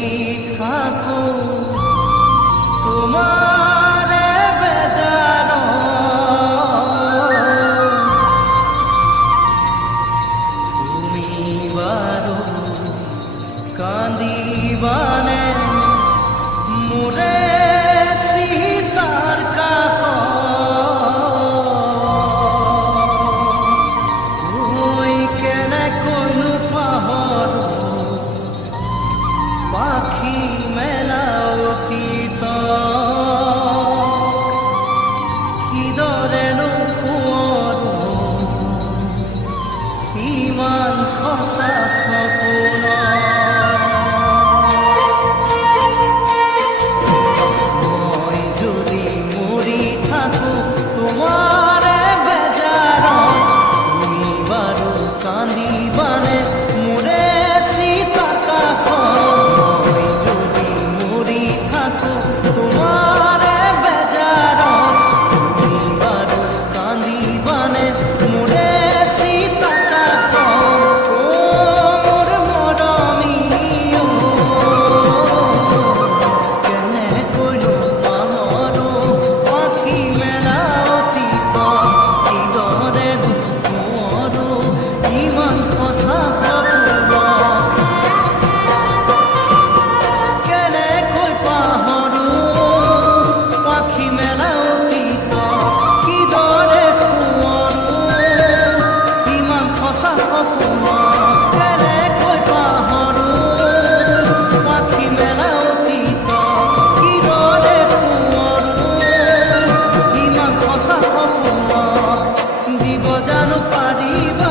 থাকো তোমাৰে বেজানো তুমি বাৰো কান্দিবানে মোৰে সীতাৰ কাঠ ওই কেনে কোনো পাহৰ পাখি মেলা অতীত কিদৰে নোপোৱাৰ ইমান সঁচা সপোন মই যদি মৰি থাকো তোমাৰে বেজাৰত তুমি বাৰু কান্দিবানে মোৰে সীতাৰ কাষত মই যদি মৰি থাকো তোমাৰে বেজাৰত তুমি বাৰু কান্দিবানে মোৰে সীতাৰ কাষত অ মোৰ মৰমীয় কেনেকৈনো পাহৰো পাখি মেলা অতীত কিদৰে নোপোৱাৰো ইমান সঁচা সপোন কেনেকৈ পাহৰো পাখি মেলা অতীত কিদৰে নোপোৱাৰো ইমান সঁচা সপোন কেনেকৈ পাহৰো পাখি মেলা অতীত কিদৰে নোপোৱাৰো ইমান সঁচা সপোন দিব জানো পাৰিবা